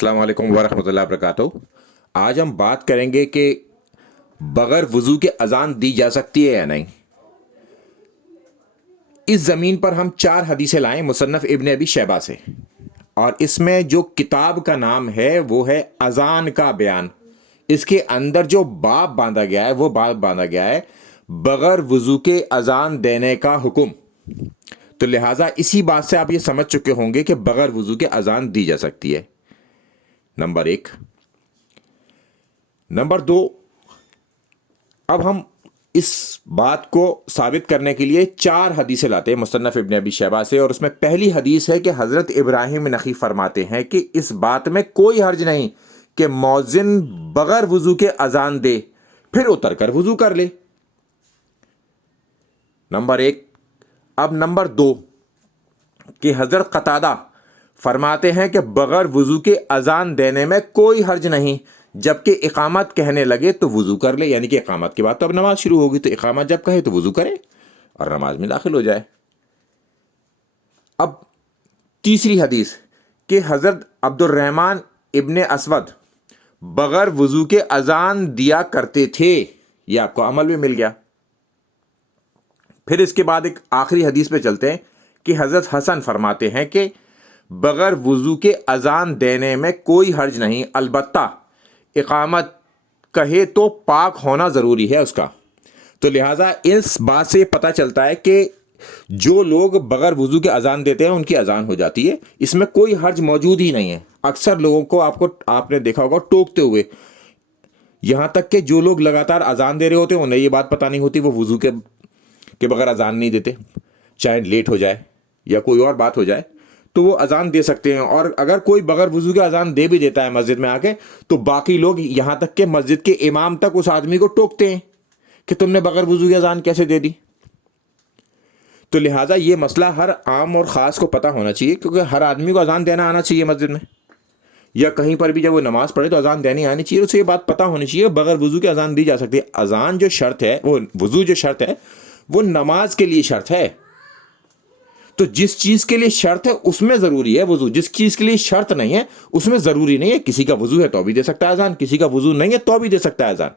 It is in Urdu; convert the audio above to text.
السلام علیکم ورحمۃ اللہ وبرکاتہ۔ آج ہم بات کریں گے کہ بغیر وضو کے اذان دی جا سکتی ہے یا نہیں۔ اس زمین پر ہم 4 حدیثیں لائیں مصنف ابن ابی شیبہ سے، اور اس میں جو کتاب کا نام ہے وہ ہے اذان کا بیان۔ اس کے اندر جو باب باندھا گیا ہے وہ باب باندھا گیا ہے بغیر وضو کے اذان دینے کا حکم۔ تو لہٰذا اسی بات سے آپ یہ سمجھ چکے ہوں گے کہ بغیر وضو کے اذان دی جا سکتی ہے، نمبر 1۔ نمبر 2، اب ہم اس بات کو ثابت کرنے کے لیے 4 حدیثیں لاتے ہیں مصنف ابن ابی شیبہ سے، اور اس میں پہلی حدیث ہے کہ حضرت ابراہیم نخعی فرماتے ہیں کہ اس بات میں کوئی حرج نہیں کہ مؤذن بغیر وضو کے اذان دے پھر اتر کر وضو کر لے، نمبر 1۔ اب نمبر 2 کہ حضرت قتادہ فرماتے ہیں کہ بغیر وضو کے اذان دینے میں کوئی حرج نہیں، جبکہ اقامت کہنے لگے تو وضو کر لے، یعنی کہ اقامت کے بعد تو اب نماز شروع ہوگی، تو اقامت جب کہے تو وضو کرے اور نماز میں داخل ہو جائے۔ اب تیسری حدیث کہ حضرت عبد الرحمن ابن اسود بغیر وضو کے اذان دیا کرتے تھے، یہ آپ کو عمل میں مل گیا۔ پھر اس کے بعد ایک آخری حدیث پہ چلتے ہیں کہ حضرت حسن فرماتے ہیں کہ بغیر وضو کے اذان دینے میں کوئی حرج نہیں، البتہ اقامت کہے تو پاک ہونا ضروری ہے اس کا۔ تو لہٰذا اس بات سے پتہ چلتا ہے کہ جو لوگ بغیر وضو کے اذان دیتے ہیں ان کی اذان ہو جاتی ہے، اس میں کوئی حرج موجود ہی نہیں ہے۔ اکثر لوگوں کو آپ نے دیکھا ہوگا ٹوکتے ہوئے، یہاں تک کہ جو لوگ لگاتار اذان دے رہے ہوتے ہیں انہیں یہ بات پتہ نہیں ہوتی وہ وضو کے بغیر اذان نہیں دیتے، چاہے لیٹ ہو جائے یا کوئی اور بات ہو جائے تو وہ اذان دے سکتے ہیں۔ اور اگر کوئی بغیر وضو کے اذان دے بھی دیتا ہے مسجد میں آ کے، تو باقی لوگ یہاں تک کہ مسجد کے امام تک اس آدمی کو ٹوکتے ہیں کہ تم نے بغیر وضو کے اذان کیسے دے دی۔ تو لہٰذا یہ مسئلہ ہر عام اور خاص کو پتہ ہونا چاہیے، کیونکہ ہر آدمی کو اذان دینا آنا چاہیے مسجد میں، یا کہیں پر بھی جب وہ نماز پڑھے تو اذان دینی آنی چاہیے، اسے یہ بات پتہ ہونی چاہیے بغیر وضو کے اذان دی جا سکتی ہے۔ اذان جو شرط ہے، وہ وضو جو شرط ہے وہ نماز کے لیے شرط ہے، تو جس چیز کے لیے شرط ہے اس میں ضروری ہے وضو، جس چیز کے لیے شرط نہیں ہے اس میں ضروری نہیں ہے۔ کسی کا وضو ہے تو بھی دے سکتا ہے اذان، کسی کا وضو نہیں ہے تو بھی دے سکتا ہے اذان۔